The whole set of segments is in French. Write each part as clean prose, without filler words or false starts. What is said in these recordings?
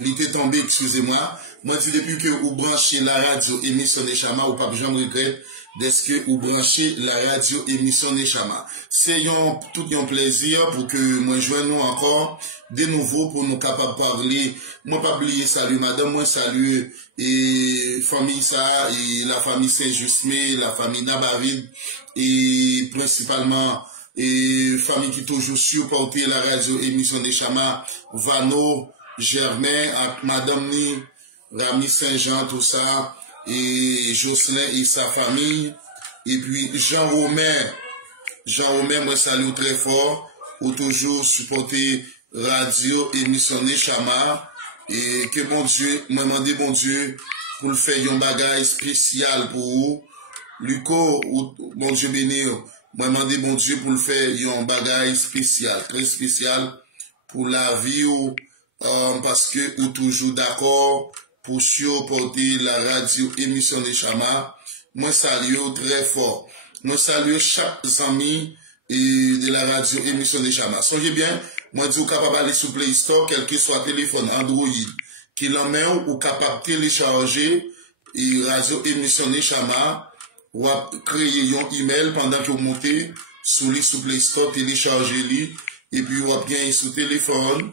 il était tombé, excusez-moi. Moi, dis depuis que vous branchez la radio émission Nechama, ou pas que j'en regrette, est-ce que vous branchez la radio émission Nechama. C'est tout un plaisir pour que moi joigne nous encore de nouveau pour nous capables parler. Moi, pas oublier salut madame, moi salue et famille ça, et la famille Saint-Justmé, la famille Nabavid, et principalement, et famille qui toujours supporté la radio émission Nechama, Vano, Germain, madame Ni, Rami Saint-Jean, tout ça, et Jocelyn et sa famille, et puis Jean-Romain, moi salue très fort, ou toujours supporter radio émission Nechama, et que bon Dieu, moi demandé bon Dieu, pour le faire un bagage spécial pour vous, Luco, ou bon Dieu bénir, moi demandé bon Dieu pour le faire un bagage spécial, très spécial, pour la vie, parce que ou toujours d'accord, pour supporter la radio émission Nechama. Moi salue très fort. Moi salue chaque ami de la radio émission Nechama. Songez bien, moi dis vous capable aller sur Play Store, quel que soit téléphone Android, qui l'emmène ou capable télécharger et radio émission Nechama, ou créer un email pendant que vous montez sur Play Store, télécharger et puis vous bien sur téléphone,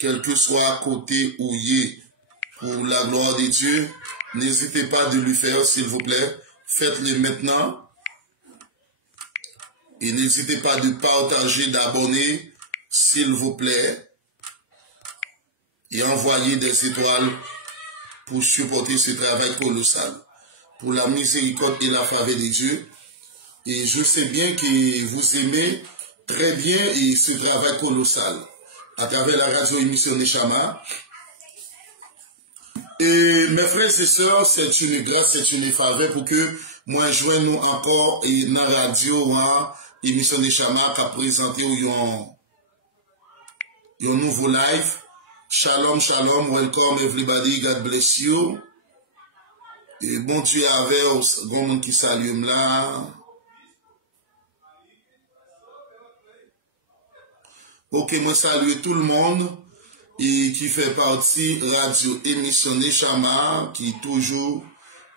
quel que soit côté où y est. Pour la gloire de Dieu, n'hésitez pas de lui faire, s'il vous plaît. Faites-le maintenant. Et n'hésitez pas de partager, d'abonner, s'il vous plaît. Et envoyer des étoiles pour supporter ce travail colossal. Pour la miséricorde et la faveur de Dieu. Et je sais bien que vous aimez très bien ce travail colossal. À travers la radio émission Nechama. Et mes frères et sœurs, c'est une grâce, c'est une faveur pour que moi joigne nous encore et dans la radio, émission Nechama qui a présenté un nouveau live. Shalom, shalom, welcome everybody, God bless you. Et bon Dieu avec grand monde qui salue là. Ok, moi salue tout le monde. Et qui fait partie radio émission Nechama, qui toujours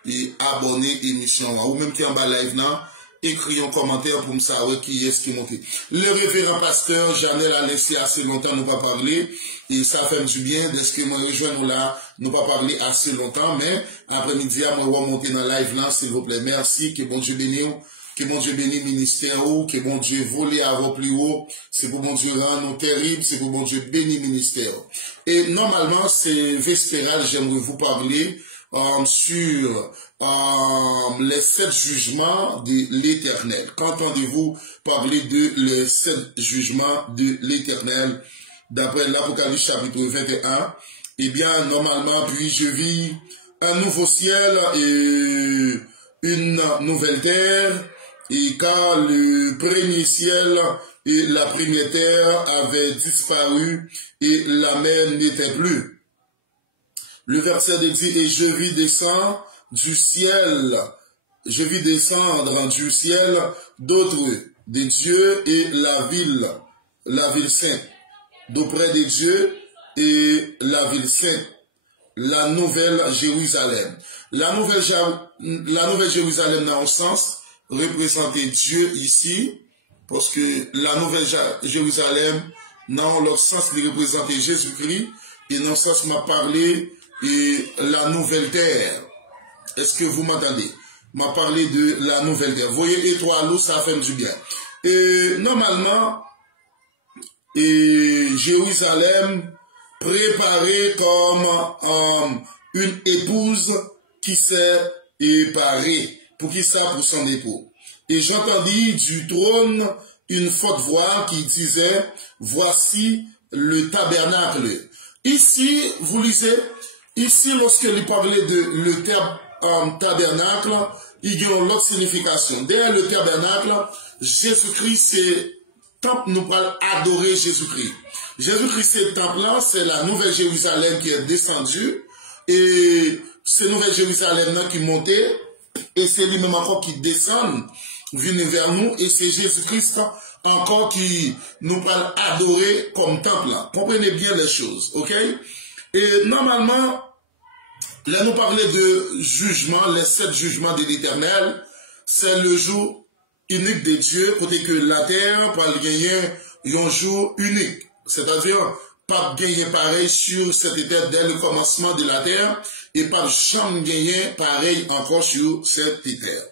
est abonné émission, ou même qui est en bas live là, écrit un commentaire pour me savoir qui est-ce qui monte. Le révérend pasteur Janel a laissé assez longtemps nous pas parler, et ça fait du bien, dès que moi rejoins nous là, nous pas parler assez longtemps, mais après-midi, moi monter dans live là, s'il vous plaît. Merci, que bon Dieu bénisse. Que bon Dieu bénisse ministère ou, que bon Dieu vole avant plus haut, c'est pour bon Dieu rendre nous terrible, c'est pour bon Dieu bénir ministère. Et normalement, c'est vespéral, j'aimerais vous parler sur les 7 jugements de l'Éternel. Qu'entendez-vous parler de les 7 jugements de l'Éternel d'après l'Apocalypse chapitre 21? Eh bien, normalement, puis je vis un nouveau ciel et une nouvelle terre. Et car le premier ciel et la première terre avaient disparu et la mer n'était plus. Le verset dit, et je vis descendre du ciel d'autres, des dieux et la ville sainte, d'auprès des dieux et la ville sainte, la nouvelle Jérusalem. La nouvelle Jérusalem dans un sens, représenter Dieu ici, parce que la nouvelle Jérusalem, dans l'autre sens, il représente Jésus-Christ, et dans le sens, m'a parlé de la nouvelle terre. Est-ce que vous m'entendez? M'a parlé de la nouvelle terre. Vous voyez, étoile, ça fait du bien. Et normalement, Jérusalem, préparée comme une épouse qui s'est préparée. Pour qui ça? Pour son époux. Et j'entendis du trône une forte voix qui disait, voici le tabernacle. Ici, vous lisez, ici, lorsque il parlait de le tabernacle, il y a une autre signification. Derrière le tabernacle, Jésus-Christ, c'est temple, nous parlons adorer Jésus-Christ. Jésus-Christ, c'est le temple là, c'est la nouvelle Jérusalem qui est descendue, et c'est nouvelle Jérusalem là qui montait, et c'est lui-même encore qui descend, venu vers nous, et c'est Jésus-Christ encore qui nous parle adorer comme temple là. Comprenez bien les choses, ok? Et normalement, là nous parlons de jugement, les 7 jugements de l'Éternel, c'est le jour unique de Dieu, côté que la terre, pour gagner un jour unique. C'est-à-dire, pas gagner pareil sur cette terre dès le commencement de la terre, et pas jamais gagner pareil encore sur cette terre.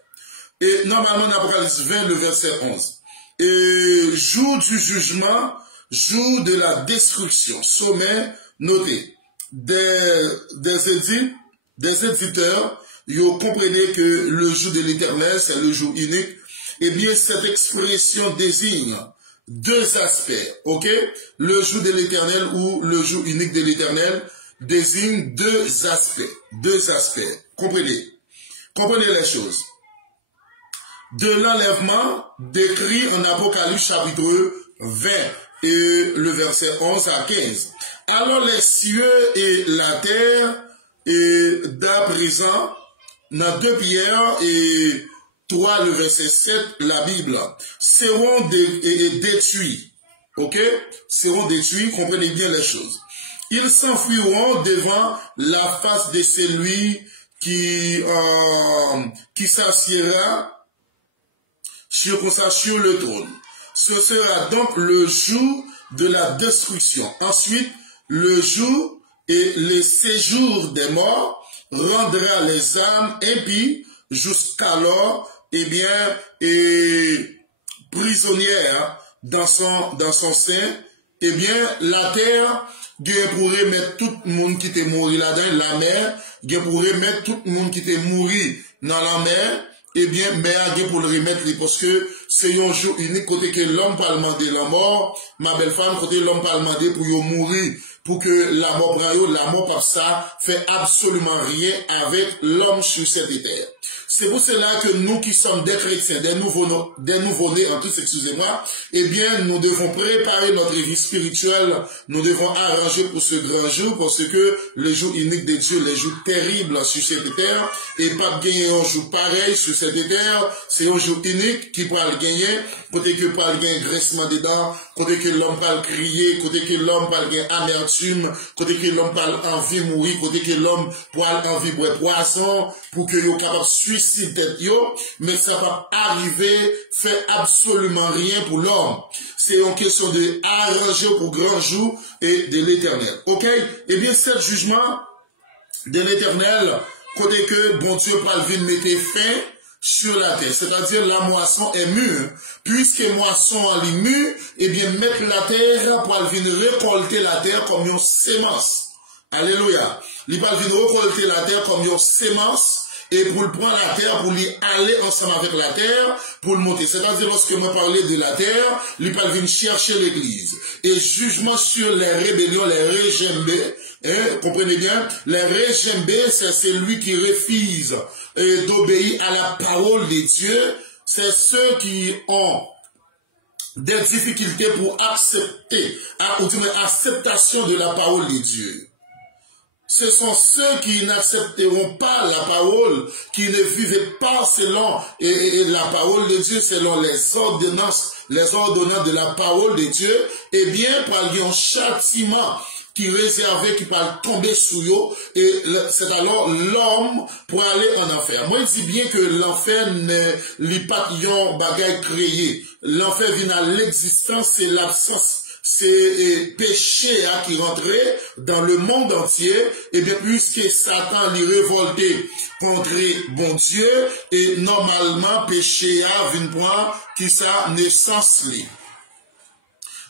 Et normalement, dans Apocalypse 20, le verset 11. Et jour du jugement, jour de la destruction. Sommet, notez. Des éditeurs, ils comprenez que le jour de l'Éternel, c'est le jour unique. Eh bien, cette expression désigne 2 aspects, ok? Le jour de l'Éternel ou le jour unique de l'Éternel désigne 2 aspects. 2 aspects. Comprenez les choses. De l'enlèvement décrit en Apocalypse chapitre 20 et le verset 11 à 15. Alors les cieux et la terre, et d'à présent, dans 2 Pierre et 3, le verset 7, la Bible, seront détruits. Ok? Seront détruits, comprenez bien les choses. Ils s'enfuiront devant la face de celui qui s'assiera sur le trône. Ce sera donc le jour de la destruction. Ensuite, le jour et le séjour des morts rendra les âmes impies jusqu'alors, eh bien, et prisonnières dans son sein. Eh bien, la terre, Dieu pourrait mettre tout le monde qui était mort là-dedans, la mer, Dieu pourrait mettre tout le monde qui était mort dans la mer. Eh bien, mais pour le remettre, parce que c'est un jour unique, côté que l'homme parle demander la mort, ma belle femme, côté l'homme parle demander pour mourir, pour que la mort prenne, la mort par ça, fait absolument rien avec l'homme sur cette terre. C'est pour cela que nous qui sommes des chrétiens, des nouveaux-nés, en tout, excusez-moi, eh bien, nous devons préparer notre vie spirituelle, nous devons arranger pour ce grand jour, parce que le jour unique de Dieu, le jour terrible sur cette terre, et pas gagner un jour pareil sur cette terre, c'est un jour unique qui peut le gagner, côté que pas le gagner graissement dedans, côté que l'homme parle crier, côté que l'homme parle gagner amertume, côté que l'homme parle envie mourir, côté que l'homme parle envie boire poisson, pour que yo capable suicider tête yo, mais ça va arriver, fait absolument rien pour l'homme. C'est une question de arranger pour grand jour et de l'Éternel. Ok? Eh bien, ce jugement de l'Éternel, côté que bon Dieu parle vient mettre fin sur la terre, c'est-à-dire la moisson est mûre, puisque moisson en est mûre, eh bien mettre la terre pour venir récolter la terre comme une sémence. Alléluia. Il va venir récolter la terre comme une sémence, et pour le prendre la terre, pour lui aller ensemble avec la terre, pour le monter. C'est-à-dire, lorsque moi parlais de la terre, il va venir chercher l'église. Et jugement sur les rébellions, les régimbés, comprenez bien, les régimbés, c'est celui qui refuse d'obéir à la parole de Dieu. C'est ceux qui ont des difficultés pour accepter, ou du moins acceptation de la parole de Dieu. Ce sont ceux qui n'accepteront pas la parole, qui ne vivent pas selon la parole de Dieu, selon les ordonnances de la parole de Dieu, eh bien, par un châtiment qui réservé, qui va tomber sous eux, et c'est alors l'homme pour aller en enfer. Moi, je dis bien que l'enfer n'est pas un bagage créé. L'enfer vient à l'existence, c'est l'absence. C'est péché qui rentrait dans le monde entier, et bien puisque Satan l'y révolté contre bon Dieu, et normalement péché vient prendre qui sa naissance li.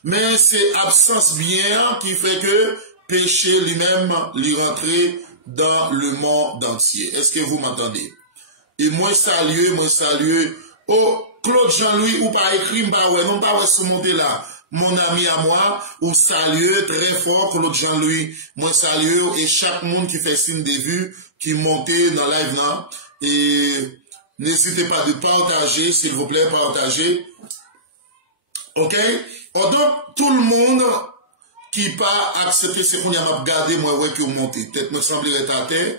Mais c'est absence bien qui fait que péché lui-même l'y rentrer dans le monde entier. Est-ce que vous m'entendez? Et moi saluer, oh Claude Jean-Louis ou pas écrit, non pas se monter là. Mon ami à moi, ou salue très fort Claude Jean-Louis, moi salue et chaque monde qui fait signe de vue, qui monte dans live là, et n'hésitez pas de partager, s'il vous plaît, partager. Ok? Donc, tout le monde qui pas accepté ce qu'on a regardé, moi, ouais, qui ont monté. Peut-être me semblerait à terre,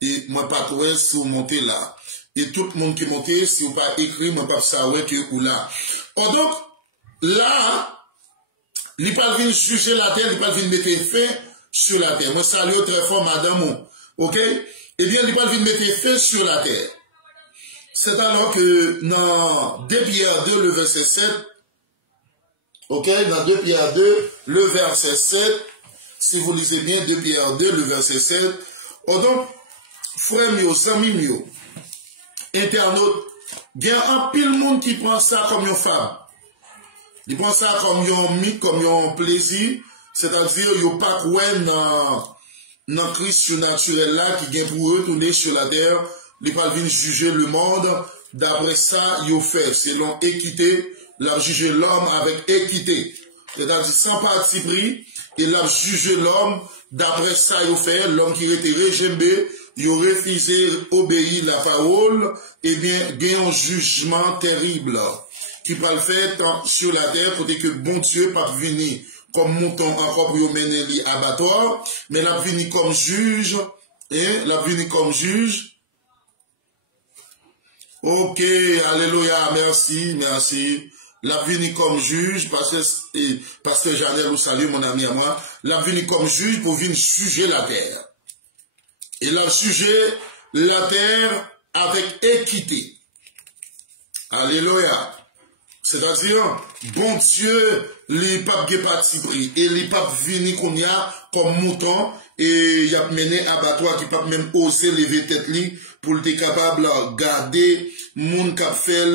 et moi, pas trouvé si vous montez là. Et tout le monde qui monte, si vous pas écrit, moi, pas savoir que ou là. Donc, là, il pas venir juger la terre, il pas venir mettre fin sur la terre. Moi, salue très fort, madame. Ok? Eh bien, il va venir mettre feu sur la terre. C'est alors que dans 2 Pierre 2, le verset 7, ok? Dans 2 Pierre 2, le verset 7, si vous lisez bien 2 Pierre 2, le verset 7, oh donc, frère mio, amis mio, internaute, il y a un pile monde qui prend ça comme une femme. Il prend ça comme un mythe, comme un plaisir, c'est-à-dire, il n'y a pas quoi dans Christ surnaturel là qui vient pour eux tourner sur la terre, ils ne viennent juger le monde. D'après ça, ils fait selon équité, ils juger l'homme avec équité. C'est-à-dire sans parti pris, ils ont jugé l'homme. D'après ça, ils fait l'homme qui était régémé, il a refusé obéir la parole, et bien, il y a un jugement terrible qui va le faire sur la terre, côté que bon Dieu pas venir comme mouton encore pour mener l'abattoir, mais l'a venu comme juge, et l'a venu comme juge. Ok, alléluia, merci, merci. L'a venu comme juge, parce que Janel vous salue, mon ami à moi, l'a venu comme juge pour venir juger la terre. Et l'a jugé la terre avec équité. Alléluia. C'est-à-dire, bon Dieu, les papes qui parti pris, et les papes venus qu'on y a comme mouton, et il y a mené abattoir qui pas même oser lever tête li, pour être capable de garder moun kap fait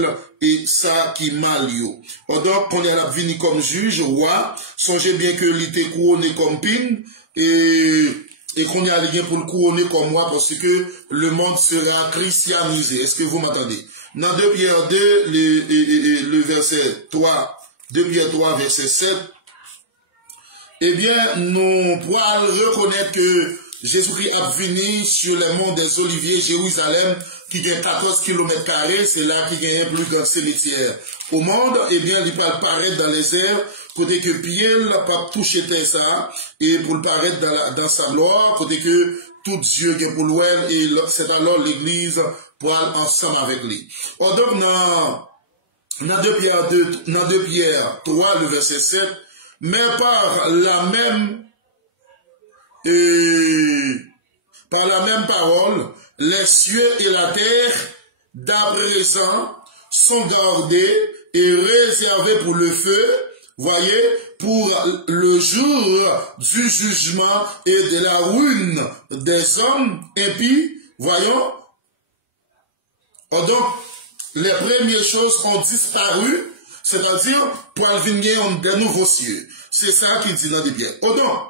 et ça qui mal yo. Donc, qu'on y a venu comme juge, roi, songez bien que il était couronné comme pin, et qu'on y a rien pour le couronner comme moi, parce que le monde sera christianisé. Est-ce que vous m'entendez? Dans 2 Pierre 2, le verset 3, 2 Pierre 3, verset 7, eh bien, nous pourrons reconnaître que Jésus-Christ a venu sur les monts des Oliviers, Jérusalem, qui gagne 14 km², c'est là qui gagne plus grand cimetière au monde. Eh bien, il va paraître dans les airs, côté que Pierre n'a pas touché ça, et pour le paraître dans sa gloire, côté que tout Dieu qui est pour loin, et c'est alors l'église pour aller ensemble avec lui. Or, donc, dans 2 Pierre 3, le verset 7, mais par la même parole, les cieux et la terre d'à présent sont gardés et réservés pour le feu, voyez, pour le jour du jugement et de la ruine des hommes impies, voyons. Donc, les premières choses ont disparu, c'est-à-dire pour venir des nouveaux cieux. C'est ça qu'il dit dans les biens. Donc,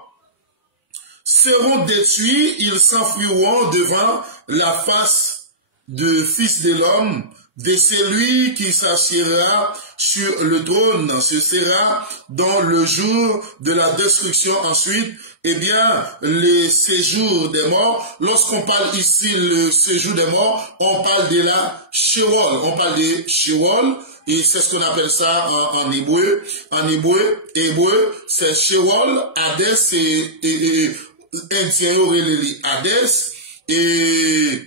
seront détruits, ils s'enfuiront devant la face du Fils de l'homme, de celui qui s'assiera sur le trône. Ce sera dans le jour de la destruction. Ensuite, eh bien, le séjour des morts. Lorsqu'on parle ici le séjour des morts, on parle de la Sheol. On parle de Sheol. Et c'est ce qu'on appelle ça en hébreu. En hébreu, c'est Sheol, Hadès et Indien aurélie Hadès et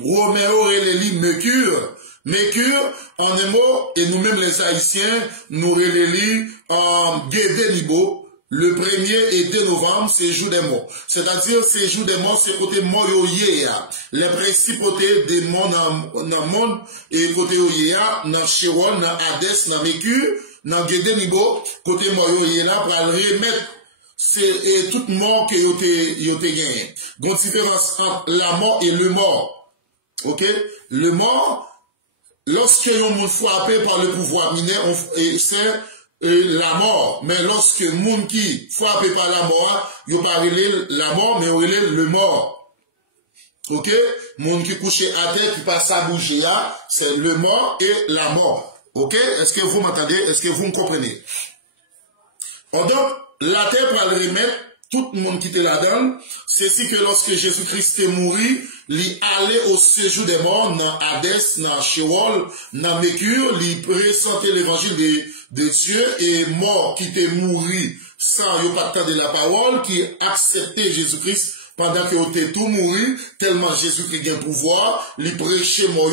Romain aurélie Mercure. Mercure, en un mot, et nous-mêmes les Haïtiens, nous relélie en Gédénibo. Le 1er et 2 novembre, c'est jour des morts. C'est-à-dire, c'est jour des morts, c'est côté Moyoyea. Les principautés des mondes dans le monde, et côté Oyea, dans Sheol, dans Hadès, dans Mercure, dans Gédénibo, côté Moyoyea, pour remettre c'est toute mort que yo te gagné. Donc, différence entre la mort et le mort. Ok? Le mort, lorsque yon moun frappé par le pouvoir mineur, c'est la mort. Mais lorsque moun qui frappé par la mort, yon pas relé la mort, mais yon relé le mort. Ok? Moun qui couché à terre, qui passe à bouger, c'est le mort et la mort. Ok? Est-ce que vous m'entendez? Est-ce que vous me comprenez? Donc, la terre pour le remettre, tout le monde qui était là-dedans, c'est si que lorsque Jésus-Christ est mort, il allait au séjour des morts, dans Hadès, dans Sheol, dans Mercure, il présentait l'évangile de Dieu, et mort qui était mort sans y pas de la parole, qui acceptait Jésus-Christ pendant que vous êtes tout mouru, tellement Jésus-Christ a un pouvoir, il prêchait moi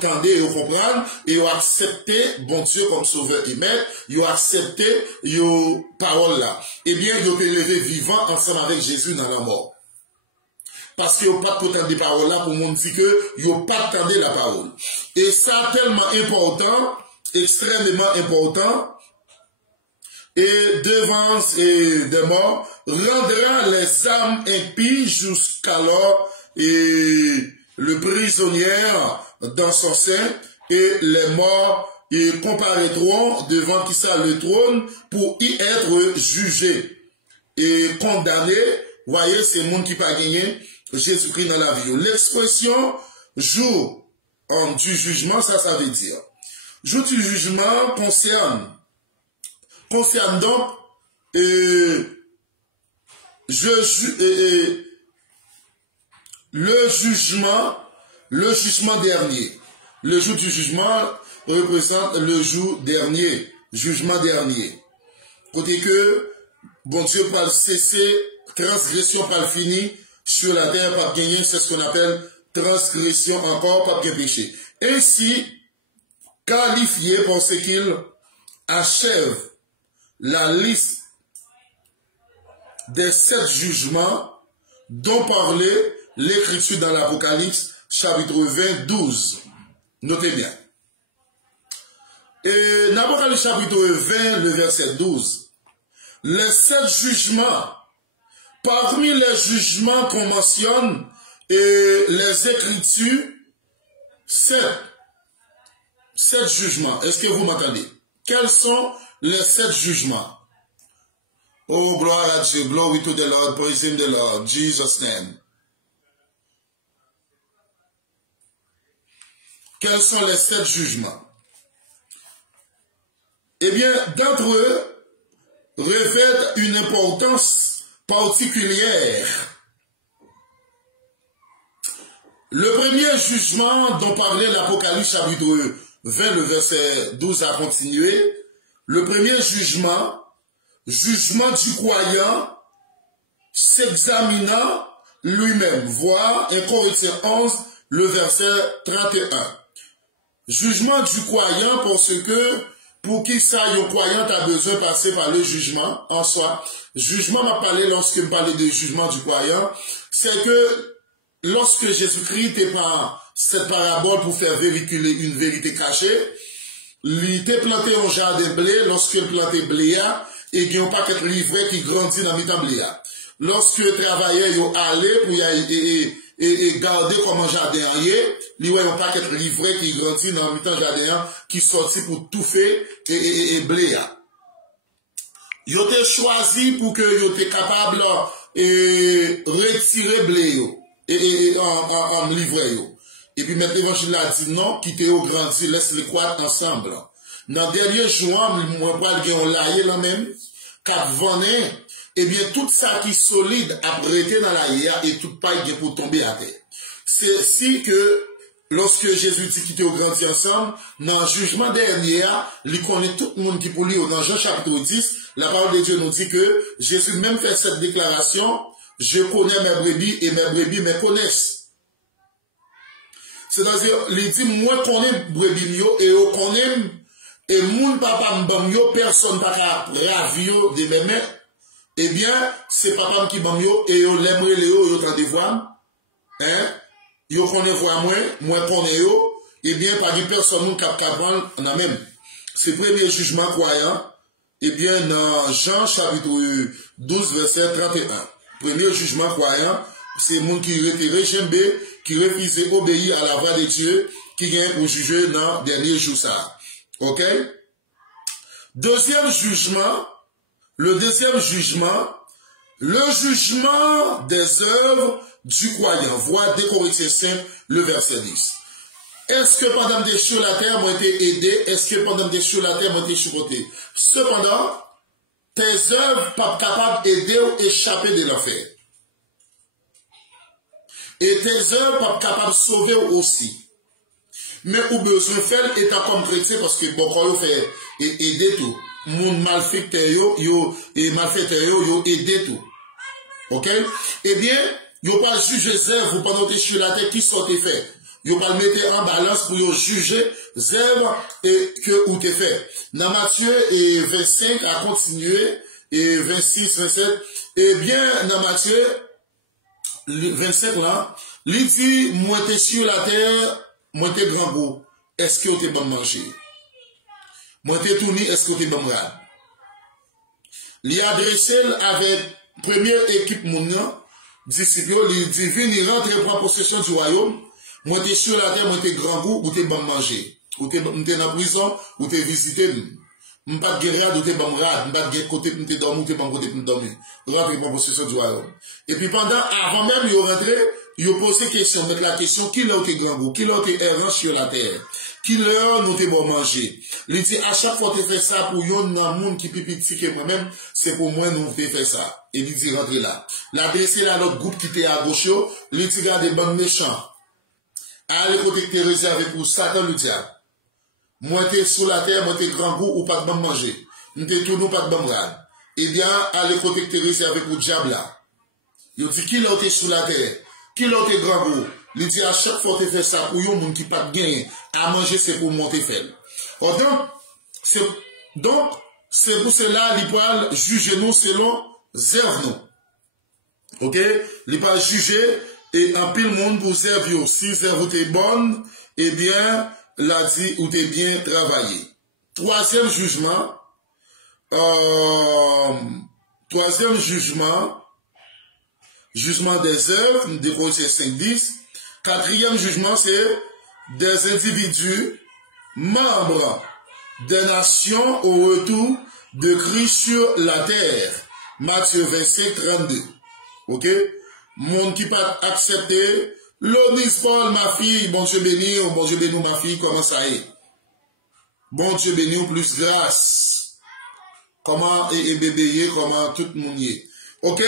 tendez, vous comprenez, et vous accepté bon Dieu comme sauveur et maître, vous accepté vos paroles là. Eh bien, vous êtes levé vivant ensemble avec Jésus dans la mort. Parce que vous n'avez pas de des paroles là pour nous dire que vous n'avez pas entendu la parole. Et ça, tellement important, extrêmement important, et devant des morts, rendra les âmes impies jusqu'alors et le prisonnier dans son sein, et les morts et comparaîtront devant qui ça le trône pour y être jugés et condamnés. Voyez, c'est le monde qui n'a pas gagné Jésus-Christ dans la vie. L'expression jour du jugement, ça veut dire. Jour du jugement concerne donc le jugement dernier. Le jour du jugement représente le jour dernier, jugement dernier. Côté que, bon Dieu, par cesser, transgression par fini, sur la terre, pas gagner, c'est ce qu'on appelle transgression encore, pas bien péché. Ainsi, qualifié pour ce qu'il achève la liste des 7 jugements dont parlait l'Écriture dans l'Apocalypse, chapitre 20, 12. Notez bien. Et dans l'Apocalypse, chapitre 20, le verset 12, les 7 jugements, parmi les jugements qu'on mentionne, et les Écritures, 7 jugements. Est-ce que vous m'entendez? Quels sont les 7 jugements? Oh, gloire à Dieu, glory to the Lord, praise him the Lord, Jesus' name. Quels sont les 7 jugements? Eh bien, d'entre eux, revêtent une importance particulière. Le premier jugement dont parlait l'Apocalypse chapitre 20, le verset 12 a continué. Le premier jugement, jugement du croyant s'examinant lui-même. Voir 1 Corinthiens 11, le verset 31. Jugement du croyant parce que pour qui ça, le croyant a besoin de passer par le jugement en soi. Jugement m'a parlé lorsque je parlais de jugement du croyant, c'est que lorsque Jésus-Christ est par cette parabole pour faire véhiculer une vérité cachée, il était planté un jardin blé, lorsque il plantait blé, et il n'y a pas qu'être livré qui grandit dans le blé. Lorsque les travailleurs sont allés pour garder comme un jardin, il n'y a pas qu'être livré qui grandit dans le jardin, qui sortit pour tout faire et blé. Ils ont été choisis pour que ils étaient capables de retirer blé et en livrer. Et puis maintenant l'évangile a dit non, quittez au grandi, laisse-les croître ensemble. Dans le dernier jour, moi pas le laïe là même, cap venin, eh bien tout ça qui est solide a prêté dans la hier et tout paille pour tomber à terre. C'est si que lorsque Jésus dit quitter au grandi ensemble, dans le jugement dernier, il connaît tout le monde qui pour lui, dans Jean chapitre 10, la parole de Dieu nous dit que Jésus même fait cette déclaration, je connais mes brebis et mes brebis me connaissent. C'est-à-dire, il dit, moi connais brebis et je connais, et mon papa m'bam yo, personne pas ravi de mes mains. Eh bien, c'est papa qui m'bam yo, et yo l'aimerait yo t'en dévoile. Hein? Yo connaît voir moi connais yo, eh bien, pas de personne nous cap on a même. C'est le premier jugement croyant, eh bien, dans Jean chapitre 12, verset 31. Premier jugement croyant, c'est moun qui retiré qui refusait obéir à la voix de Dieu, qui vient pour juger dans le dernier jour ça. Ok? Deuxième jugement, le jugement des œuvres du croyant. Voir 2 Corinthiens 5, le verset 10. Est-ce que pendant des sur la terre m'ont été aidés? Est-ce que pendant des sur la terre m'ont été supportés? Cependant, tes œuvres pas capables d'aider ou échapper de l'enfer. Et tes œuvres pas capables de sauver aussi. Mais ou besoin de faire étant comme chrétien parce que bon, quand vous fait aider tout. Mon malfaiteur yo aider tout. Ok? Eh bien, Yo pas juger zèvre pendant que sur la terre qui sont fait. Yo pas le mettre en balance pour yo juger zèvre et que ou t'es fait. Dans Matthieu et 25 à continuer et 26, 27. Eh bien, dans Matthieu 25 là, il dit, moi t'es sur la terre, moi t'es grand goût. Est-ce que t'es bon manger? Moi t'es tourné, est-ce que t'es bon rad? Il a adressé avec première équipe mounant, disciples, il dit, venez rentrer prendre possession du royaume. Moi t'es sur la terre, moi t'es grand goût, ou t'es bon manger. Ou t'es dans prison, ou t'es visité. M'pas de guerre, ou t'es bon rad, m'pas de guerre côté pour t'es dormi, ou t'es bon côté pour dormir. Rentrer prendre possession du royaume. Et puis avant même, il rentré, il posé question, mettre la question, qui l'a été grand goût, qui l'a été errant sur la terre, qui l'a nous été bon manger. Il dit, à chaque fois que tu fais ça pour yon nan moun qui pipi que moi-même, c'est pour moi nous fait faire ça. Et il dit, rentrez là. L'adresser là, l'autre groupe qui était à gauche, il dit, regardez, bon méchant. Allez, côté que t'es réservé pour Satan, le diable. Moi, t'es sous la terre, moi, t'es grand goût ou pas de bon manger. Nous t'es tout, nous pas de bon rad. Eh bien, allez, côté que t'es réservé pour diable là. Il dit, qui l'a été sous la terre? Qui l'a été grand goût? Il dit, à chaque fois que tu fais ça, pour yon moun qui pas de gain, à manger, c'est pour monter fait. Donc, c'est pour cela, il peut juger nous selon zèvre nous. Ok? Il peut juger, et en pile monde pour zèvre. Si zèvre t'es bonne, eh bien, l'a dit, ou t'es bien travaillé. Troisième jugement, jugement des œuvres, de Colossiens 5:10. Quatrième jugement, c'est des individus, membres des nations au retour de Christ sur la terre. Matthieu 25:32. Ok? Monde qui pas accepté. L'Onis Paul, ma fille, bon Dieu béni, bon Dieu béni, ma fille, comment ça est? Bon Dieu béni, plus grâce. Comment et bébé, comment tout le monde y est. Ok?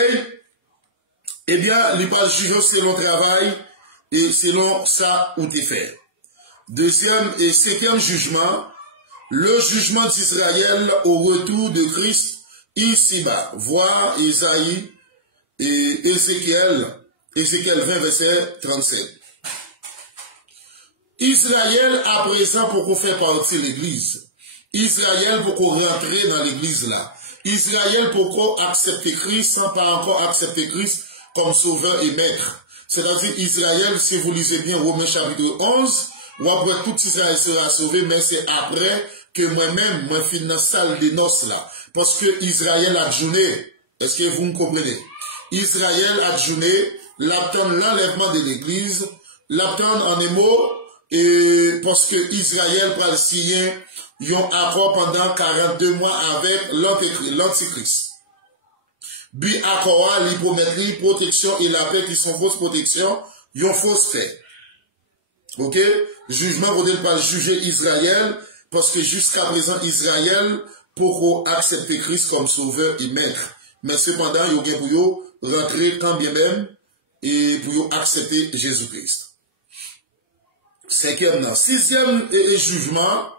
Eh bien, il pas juger selon le travail et selon ça où tu fait. Deuxième et cinquième jugement, le jugement d'Israël au retour de Christ ici-bas. Voir Isaïe et Ézéchiel 20, verset 37. Israël, à présent, pour qu'on fasse partie de l'église. Israël, pour qu'on rentre dans l'église là. Israël, pour qu'on accepte Christ sans pas encore accepter Christ comme sauveur et maître. C'est-à-dire Israël, si vous lisez bien Romains chapitre 11, ou après tout Israël sera sauvé, mais c'est après que moi-même, moi finis dans la salle des noces là. Parce que Israël a journé. Est-ce que vous me comprenez? Israël a journé, l'attend l'enlèvement de l'église, l'attend en émo, et parce que Israël prend le signer, ils ont accord pendant 42 mois avec l'antichrist. Puis accord, l'hypométrie, protection et la paix qui sont fausses protections, ils ont fausse fait. Ok? Jugement, vous ne pouvez pas juger Israël, parce que jusqu'à présent, Israël, pour accepter Christ comme sauveur et maître. Mais cependant, il y a pour rentrer quand bien même, et pour accepter Jésus-Christ. Cinquième, sixième jugement,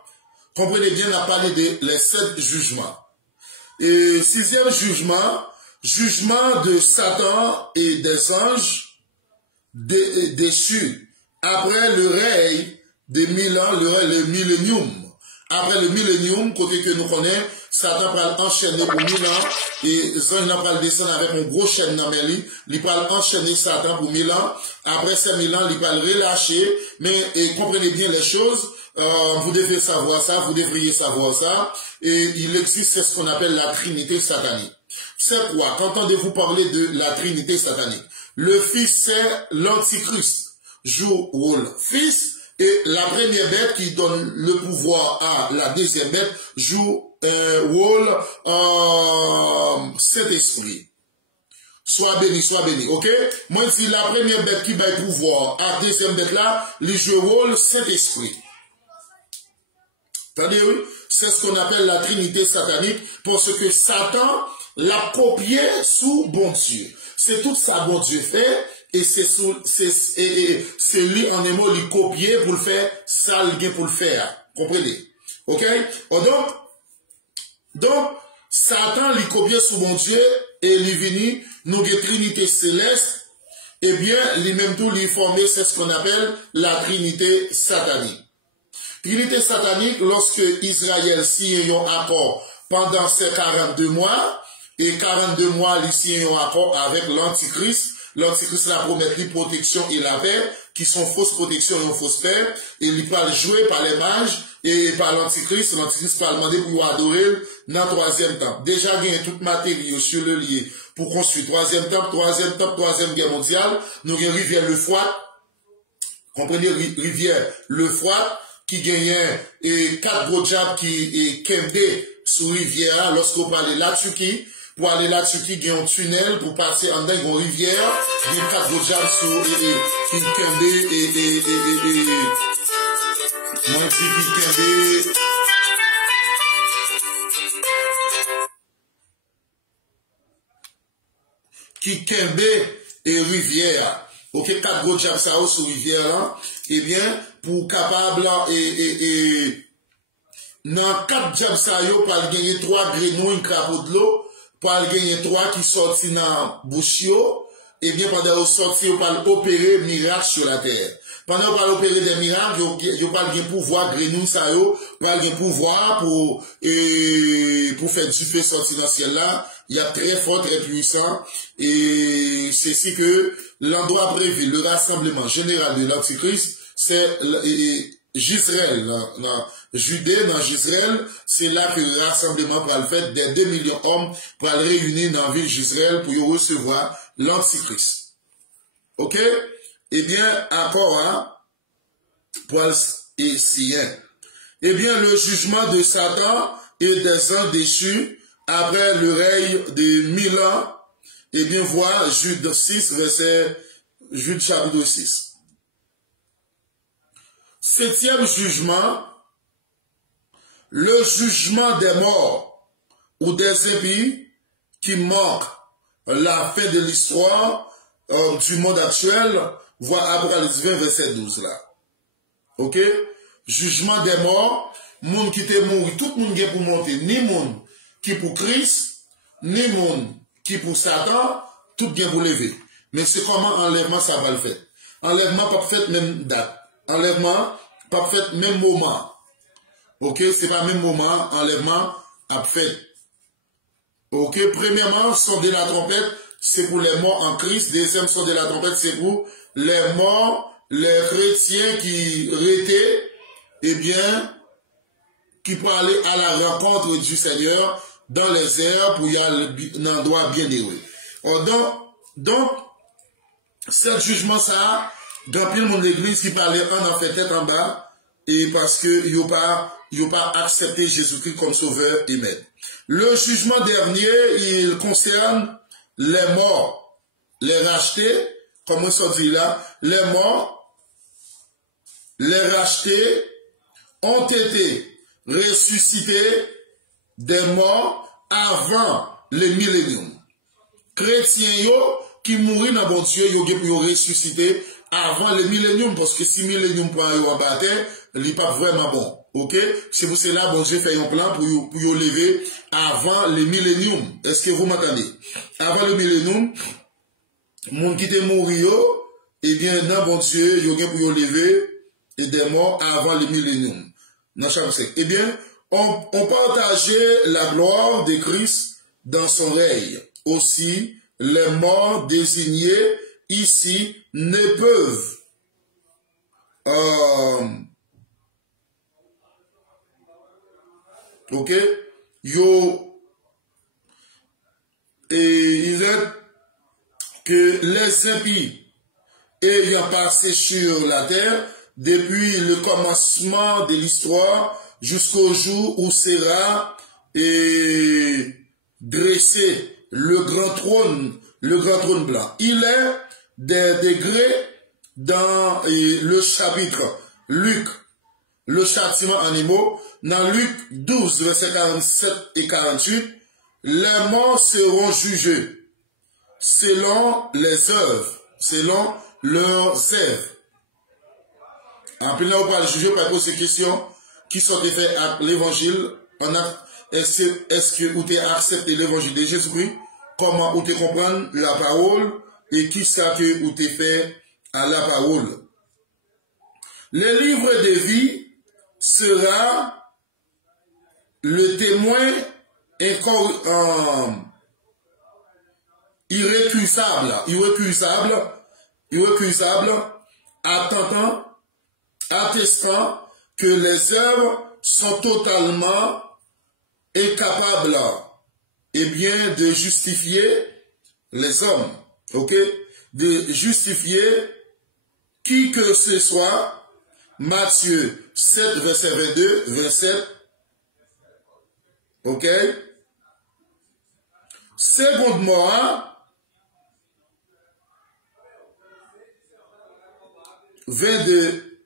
comprenez bien, on a parlé de les 7 jugements. Et sixième jugement, jugement de Satan et des anges déchus après le règne des 1000 ans, le millénium. Après le millénium, côté que nous connaissons, Satan va enchaîner pour 1000 ans et les anges va descendre avec un gros chaîne dans la main, il va enchaîner Satan pour 1000 ans. Après ces 1000 ans, il va le relâcher. Mais comprenez bien les choses. Vous devez savoir ça, vous devriez savoir ça. Et il existe ce qu'on appelle la Trinité satanique. C'est quoi? Qu'entendez-vous parler de la Trinité satanique? Le Fils, c'est l'Antichrist. Joue rôle Fils. Et la première bête qui donne le pouvoir à la deuxième bête joue un rôle Saint-Esprit. Sois béni, ok? Moi, si la première bête qui va pouvoir à la deuxième bête là, il joue rôle Saint-Esprit. Attendez, oui? C'est ce qu'on appelle la Trinité satanique, parce que Satan l'a copié sous bon Dieu. C'est tout ça bon Dieu fait, et c'est lui en un mot, lui copier pour le faire, ça le pour le faire. Comprenez? Ok? Donc, Satan lui copié sous bon Dieu, et lui venu, nous avons Trinité céleste, eh bien, lui-même tout, lui formé, c'est ce qu'on appelle la Trinité satanique. Trinité satanique, lorsque Israël signe un accord pendant ces 42 mois, et 42 mois, il signe un accord avec l'Antichrist. L'Antichrist la promet la protection et la paix, qui sont fausses protections et fausses paix, et il va jouer par les mages et par l'Antichrist. L'Antichrist va demander pour adorer dans le troisième temple. Déjà, il y a tout matériel sur le lieu pour construire troisième temple, troisième guerre mondiale. Nous avons rivière l'Euphrate, comprenez, rivière l'Euphrate, qui gagnait et 4 gros diables qui kembe sous rivière lorsqu'on parle de la Turquie. Pour aller là, Turquie, il y a un tunnel pour passer en dans une rivière. Il y a 4 gros diables sous qui kembe moi qui kembe et rivière. Ok, 4 gros diables ça sous rivière là. Eh bien, pour capable dans 4 diables ça yo pour gagner 3 grenouilles crapaud de l'eau, pour gagner 3 qui sortent dans bouche yo, et bien pendant sortir pour opérer miracle sur la terre. Pendant qu'on opérer des miracles, yo pas gagner pouvoir grenouille ça yo, pas gagner pouvoir pour faire du feu sortir dans le ciel là. Il y a très fort, très puissant, et c'est si que l'endroit prévu, le rassemblement général de l'Antichrist, c'est Gisraël, dans Judée, dans Gisraël, c'est là que le rassemblement va le faire des 2 millions d'hommes pour aller réunir dans la ville Gisraël pour y recevoir l'Antichrist. Ok? Eh bien, encore, hein, pour et sien. Eh bien, le jugement de Satan et des anges déchus après le règne de 1000 ans, eh bien, voir Jude 6, Jude chapitre 6. 7e jugement, le jugement des morts ou des impies qui marquent la fin de l'histoire du monde actuel, voir Apocalypse 20, verset 12 là. Ok? Jugement des morts, monde qui te mort, tout le monde qui est pour monter, ni monde qui pour Christ, ni monde qui pour Satan, tout bien pour lever. Mais c'est comment enlèvement ça va le faire. Enlèvement pas fait même date. Enlèvement, pas fait même moment. Ok, c'est pas même moment, enlèvement a fait. Ok, premièrement, son de la trompette, c'est pour les morts en Christ. Deuxième son de la trompette, c'est pour les morts, les chrétiens qui étaient, eh bien, qui peuvent aller à la rencontre du Seigneur dans les airs pour y aller un endroit bien heureux. Donc, ce jugement, ça, dans pile mon église qui parlait en fait tête en bas, et parce que ils n'ont pas accepté Jésus-Christ comme sauveur et maître. Le jugement dernier, il concerne les morts, les rachetés, comme on se dit là, les morts, les rachetés ont été ressuscités des morts avant le millénium. Chrétiens yo qui mourent dans bon Dieu, yo pour ressusciter avant le millénium, parce que si millénium pour y abattre, il n'est pas vraiment bon. Ok? C'est pour cela, bon Dieu fait un plan pour y lever avant le millénium. Est-ce que vous m'entendez? Avant le millénium, mon qui était mort, eh bien, dans bon Dieu, il y a pour y lever et des morts avant le millénium. Dans chapitre 5. Eh bien, on partageait la gloire de Christ dans son règne. Aussi, les morts désignés ici ne peuvent ok, il est que les impies ayant passé sur la terre depuis le commencement de l'histoire jusqu'au jour où sera dressé le grand trône blanc. Il est des degrés dans le chapitre Luc, le châtiment animaux, dans Luc 12, versets 47 et 48, les morts seront jugés selon les œuvres, selon leurs œuvres. En plus, là, on parle de juger par rapport à ces questions qui sont faites à l'évangile. Est-ce que vous avez accepté l'évangile de Jésus-Christ? Comment vous comprendre la parole et qui ça que ou t'es fait à la parole. Le livre de vie sera le témoin irrécusable, attestant que les œuvres sont totalement incapables de justifier les hommes, ok, de justifier qui que ce soit. Matthieu 7, verset 22, 27, ok. Secondement, 22,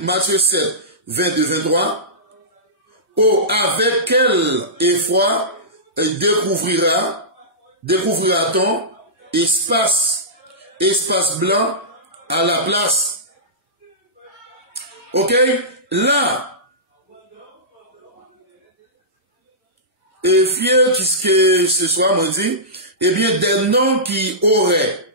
Matthieu 7, 22, 23, oh, avec quel effroi découvrira-t-on espace blanc à la place. Ok, là, et fier que ce soit, m'ont dit, eh bien, des noms qui auraient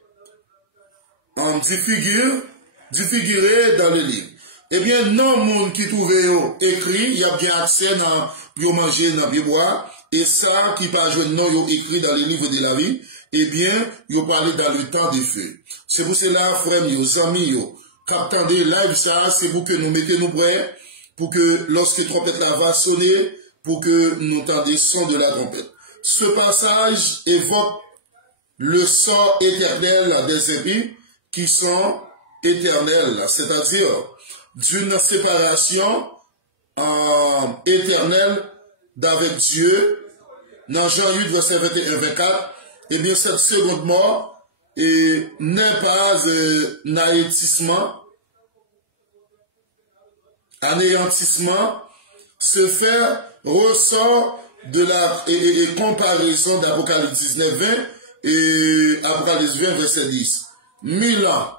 défiguré dans le livre. Eh bien, non, monde qui trouvait écrit, il y a bien accès dans, yo manger, dans bien boire, et ça, qui pas joué non, yo écrit dans le livre de la vie, eh bien, yo parlé dans le temps des feux. C'est pour cela, frère, yo, amis, yo, captandez live ça, c'est pour que nous mettons prêts, pour que lorsque trompette là va sonner, pour que nous entendions le son de la trompette. Ce passage évoque le sort éternel des impies qui sont éternels, c'est-à-dire d'une séparation éternelle d'avec Dieu. Dans Jean 8, verset 21-24, eh bien cette seconde mort n'est pas un anéantissement, se fait ressort de la comparaison d'Apocalypse 19, 20 et Apocalypse 20, verset 10. 1000 ans.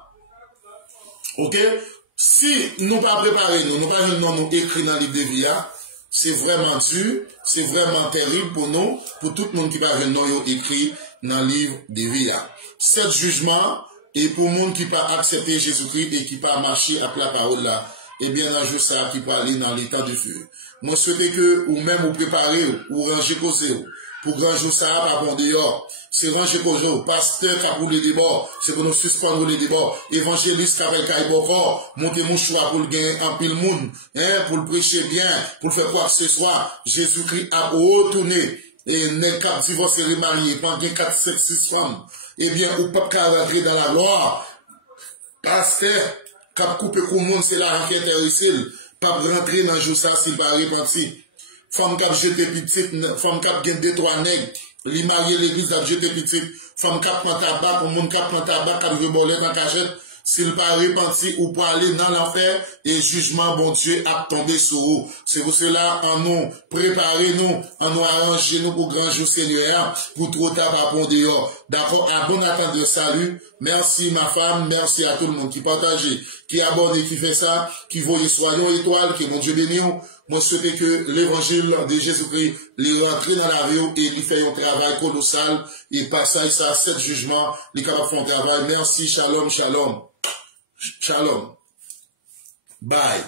Ok? Si nous pas préparé, nous pas nous écrit dans le livre de vie, c'est vraiment dur, c'est vraiment terrible pour nous, pour tout le monde qui pas nous écrit dans le livre de vie. Cet jugement est pour le monde qui pas accepté Jésus-Christ et qui pas marché avec la parole là. Eh bien, un jour ça qui peut aller dans l'état de feu. Moi, souhaite que, ou même vous préparez, ou ranger causé, pour grand jour ça, pas bon dehors. C'est ranger causé, pasteur qui a pour les débats, c'est pour nous suspendre les débats. Évangéliste qui a fait caille monter mon choix pour le gagner en pile monde, hein, pour le prêcher bien, pour le faire quoi que ce soit. Jésus-Christ a retourné, et n'est qu'à divorcer les mariés, pendant 4, 5, 6 femmes. Eh bien, ou pas qu'à rentrer dans la gloire. Pasteur, cap couper pour le monde, c'est là qui est intéressé. Pas rentrer dans le jour ça s'il pas repenti. Femme cap jeter petite, femme cap gagne 2-3 nègres. Li marié l'église cap jeter petite. Femme cap prend tabac, pour monde cap prend tabac, cap rebolé dans cachette. S'il pas repenti ou pour aller dans l'enfer, et jugement, bon Dieu, a tombé sur vous. C'est pour cela, en nous, préparez-nous, en nous arrangez-nous pour grand jour Seigneur, pour trop tard à bon dehors. D'accord, à bon attente de salut. Merci ma femme, merci à tout le monde qui partage, qui abonne et qui fait ça, qui voyait soyons étoiles, que mon Dieu bénisse. Moi, je souhaite que l'évangile de Jésus-Christ les rentre dans la vie et lui fait un travail colossal et passage ça, 7 jugements, les capables font un travail. Merci, shalom, shalom. Shalom. Bye.